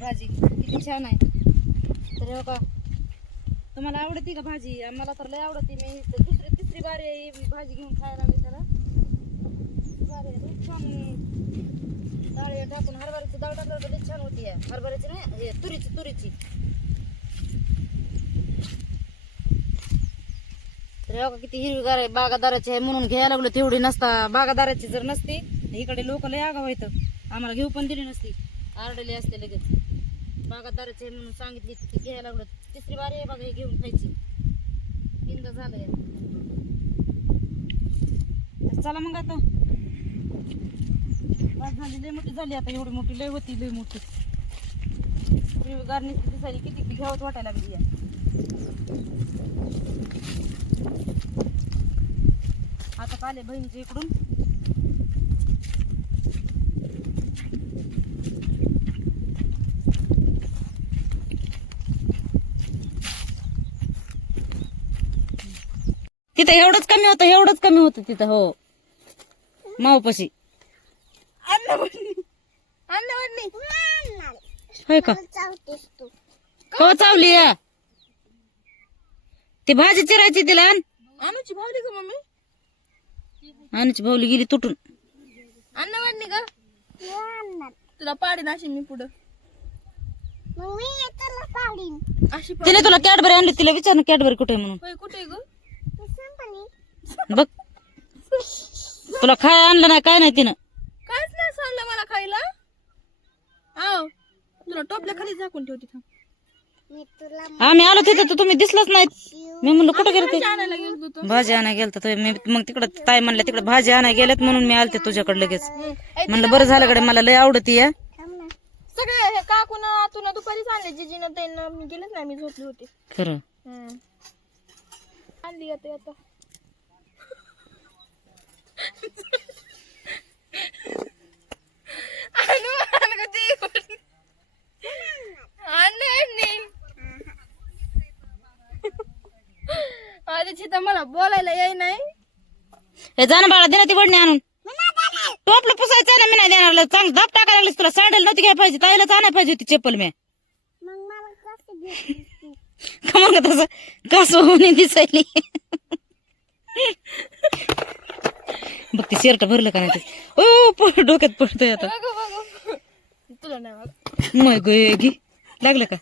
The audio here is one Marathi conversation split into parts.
वांग्याची भाजी किती छान आहे. तर बघा तुम्हाला आवडती का भाजी? मला तर लय आवडती. मी दुसरी तिसरी बारी आहे ही भाजी घेऊन खायला लागली. त्याला बारी आहे लय छान. डाळ टाकून हरभऱ्याची डाळ टाकल्यावर तर लय छान होती. हरभऱ्याची नाही हे तुरीची. तर बघा किती हिरवीगार आहे. बागादाराची आहे म्हणून घ्यायला लागलो. तेवढी नसता बागादाराची जर नसती इकडे लोक लय आगाव येतं. आम्हाला घेऊ पण दिली नसती. आरडले असते लगेच. बागादाराची आहे म्हणून सांगितली ती घ्यायला लागलो. तिसरी बारी आहे बघा हे घेऊन खायची. तीनदा झालंय. चला मग आता बस झाली. लय मोठी झाली आता. एवढी मोठी लय होती. लय मोठी हिरवीगार नुसती दिसायली. किती घ्यावत वाटायला लागली या. आता आले बहिणीच्या इकडून. तिथं एवढंच कमी होतं तिथं. हो मावपाशी होय का? कवा चावली या? ती भाजी चिरायची तिला. अनुची भावली का मम्मी? आणची भावली गेली तुटून. अन्न वाढणी का तुला? पाडीन अशी मी पुढं. अशी तिने तुला कॅडबरी आणली. तिला विचार ना कॅडबरी कुठे आहे म्हणून. होय कुठे ग? बघ तुला खाय आणलं नाही काय नाही तिनं. काहीच नाही सांगलं मला खायला. आव तुला टोपल्या खाली झाकून ठेवते थांब. आम्ही आलो तिथं तर तुम्ही दिसलंच नाहीत. मी म्हणलं कुठं गेलं ते? आणायला गेलो होतो. भाजी आणायला गेलता तर मी मग तिकडं ताई म्हणल्या तिकडे भाजी आणायला गेल्यात म्हणून मी आलते तुझ्याकडे लगेच. म्हणलं बरं झालं कडे मला लय आवडती या. सगळे हे काकून आतून दुपारीच आणले. जिजीनं त्यांना मी गेलेच नाही. मी झोपली होती. खरं आणली आता तर मला बोलायला येई नाही. हे जाणं बाळा दे ना ती वडणी आणून. टोपलं पुसायचं ना. मी नाही देणार. चांगलं दाब टाकायला लागलीस. तुला सँडल नव्हती घ्यायला पाहिजे. ताईलाच आणायला पाहिजे होती चप्पल. मी का मग तसं कसं होणे दिसायली. बघ ते शर्ट भरलं का नाही ते. ओ डोक्यात पडतोय आता. तुला नाही मग घे लागलं का?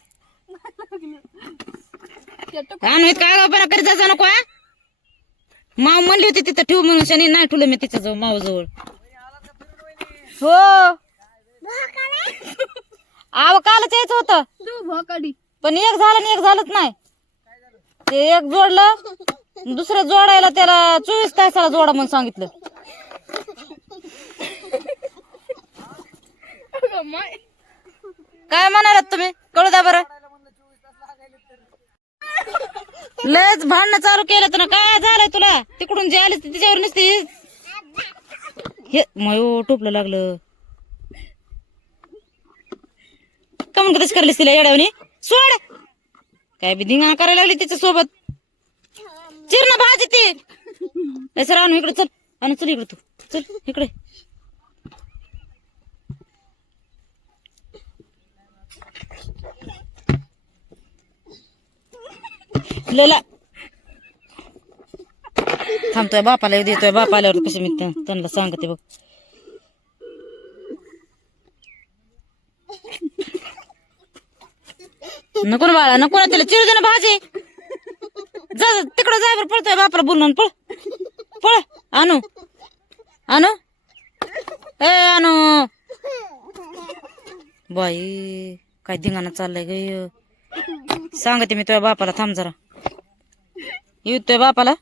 आणू का आगाऊपणा करीत जायचं नको. माव म्हणली होती तिथं ठेवू म्हणून. शनी नाही ठेवलं मी तिच्या जवळ माव जवळ. हो आव कालच यायचं होतं भाकडी. पण एक झालं आणि एक झालंच नाही. ते एक जोडलं दुसरं जोडायला त्याला 24 तासाला जोडा म्हणून सांगितलं. काय म्हणालात तुम्ही? कळू द्या बरं. लयच भांडणं चालू केलं तर काय झालंय तुला? तिकडून जे आलीस तिच्यावर नसती हे मयो टोपलं लागलं. का म्हणून कधीच करलीस तिला येड्यावनी? सोड. काय बी धिंगाणा करायला लागली तिच्या सोबत. चिरण भाजी ती सर आणू इकडे. चल आणू चल इकडे. तू चल इकडे. लेला थांबतोय बापाला देतोय. बाप आल्यावर कशी मी त्यांना सांगते बघ. नको ना बाळा नको ना. तिला चिरू दे ना भाजी. जा तिकडं जाय बरं. पळतोय बापाला बोलून. पळ पळ. आणू आणू बाई काय धिंगाणा चाललाय ग. सांगते मी तुझ्या बापाला. थांब जरा येऊ तुझ्या बापाला.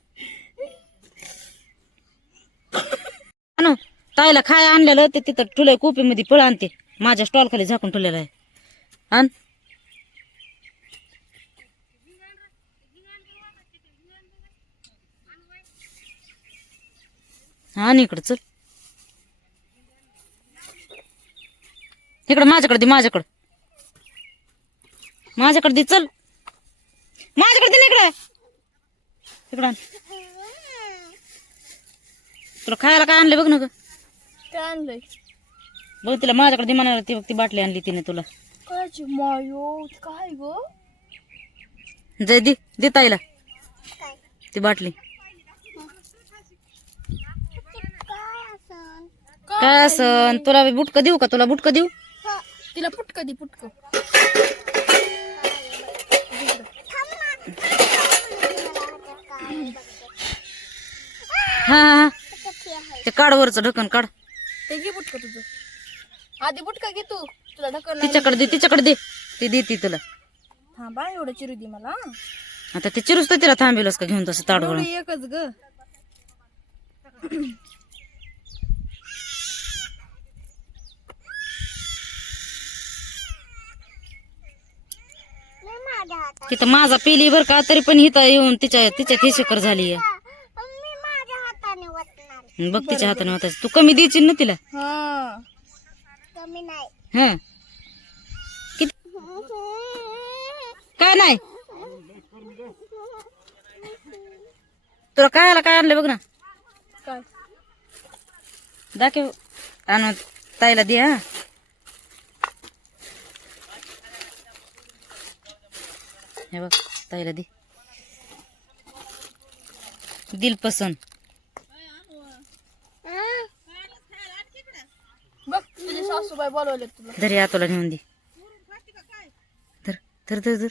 आणू ताईला खाय आणलेलं ते तिथं ठुलय कोपी मध्ये. पळ आणते. माझ्या स्टॉल खाली झाकून ठेवलेलं आहे. आण आण इकडं. चल इकडं माझ्याकडे दे. माझ्याकडे दे. चल माझ्याकडे दे. इकडे इकडं आण. तुला खायला काय आणलं बघ ना ग. काय आणलंय बघ तिला माझ्याकडे दे म्हणाला. ती बघ ती बाटली आणली तिने तुला. कायची मायो काय ग जय दे ताईला ती बाटली. काय असन तुला बुटक देऊ का? तुला बुटक देऊ? तिला पुटक दे पुटक. हा हा ते काढ वरचं ढक्कन काढ. ते घे पुटक तुझं. आधी पुटका घे तू. तुला ढकल तिच्याकडे दे ती देते तुला. थांबा एवढं चिरू दे मला. आता ते चिरूस तर तिला थांबेलच का घेऊन तसं ताड एवढं एकच ग. तिथं माझा पेली बर का तरी पण हिथं येऊन तिच्यात ही शकर झाली बघ तिच्या हाताने वाटायचं. तू कमी द्यायची ना तिला. हा हा किती काय नाही तुला काय आणलं बघ ना. काय दाखव आणून ताईला दे. हा हे बघ ताईला दे. दिल पसंत. बघ तुझे सासूबाई बोलवले तुला. धर या तुला नेऊन दे. धर धर धर धर.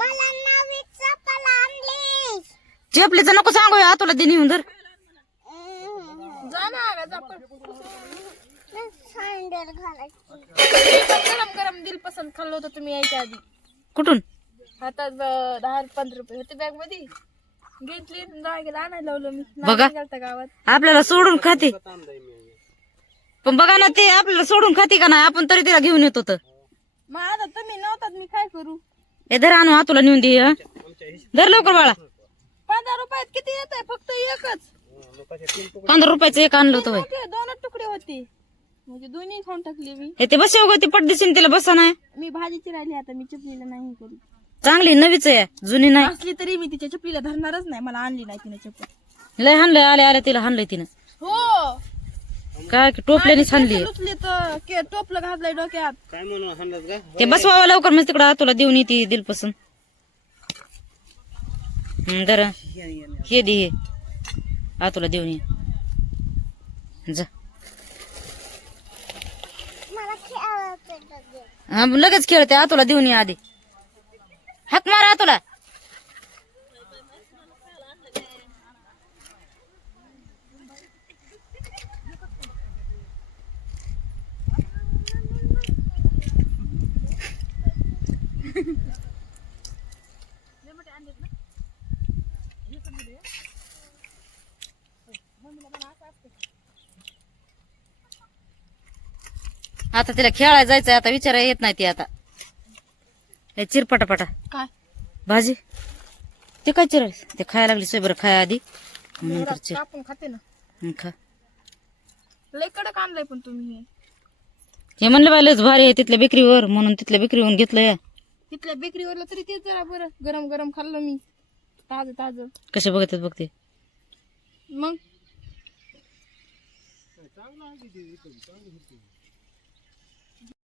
मला नवी चप्पल आणली. चपलीचं नको सांगू या तुला दे नेऊन. धर जा ना जा पण. सँडल घालायची. गरम गरम दिल पसंत खाल्लं होतं तुम्ही यायच्या आधी. कुठून? हातात 10-15 रुपये होते बॅग मध्ये. घेतली जागेला आणायला लावलं मी. बघा. गेलता गावात. आपल्याला सोडून खाते पण बघा ना ते आपल्याला सोडून खाते का नाही. आपण तरी तिला घेऊन येत होत. मग आता तुम्ही नव्हतात मी काय करू. ए धर आणू तुला नेऊन दे. हा? धर लवकर बाळा. 15 रुपयात किती येत आहे फक्त एकच. 15 रुपयाचं एक आणलं होतं. ओके, 2 तुकडे होते म्हणजे दोन्ही खाऊन टाकली मी. ते बस ती पडदिशीन तिला बसा नाही. मी भाजीची राहिली आता मी चपलीला नाही करी. चांगली नवीच आहे जुनी नाही. असली तरी मी तिच्या चपलीला धरणारच नाही. मला आणली नाही तिने चप्पल. लय हाणलंय आल्या तिला हाणलंय तिनं. हो काय टोपल्यानेच हाणली. उचली तर टोपलं घातलंय डोक्यात. ते बसवावं लवकर म्हणजे तिकडं तुला देऊन येते दिल पसंत. जर हे दे हे तुला देऊन ये जा. मला खेळायचं. हा लगेच खेळते. तुला देऊन ये आधी. हाक मारा तुला. आता तिला खेळायला जायचंय. आता विचारायला येत नाही ती. आता चिरपटापटा काय भाजी ते काय चिरायचं. ते खायला लागली सोय. खाया आधी नंतर चिर. आपण खाते ना. खा. लय कडक आणलंय पण तुम्ही. हे म्हणलं बाय लयच भारी आहे तिथल्या बेकरीवर म्हणून तिथल्या बेकरीवरून घेतलंय. तिथल्या बेकरीवरला तरी तेच जरा बरं गरम गरम खाल्लं मी. ताज ताज. कसे बघतात बघते. मग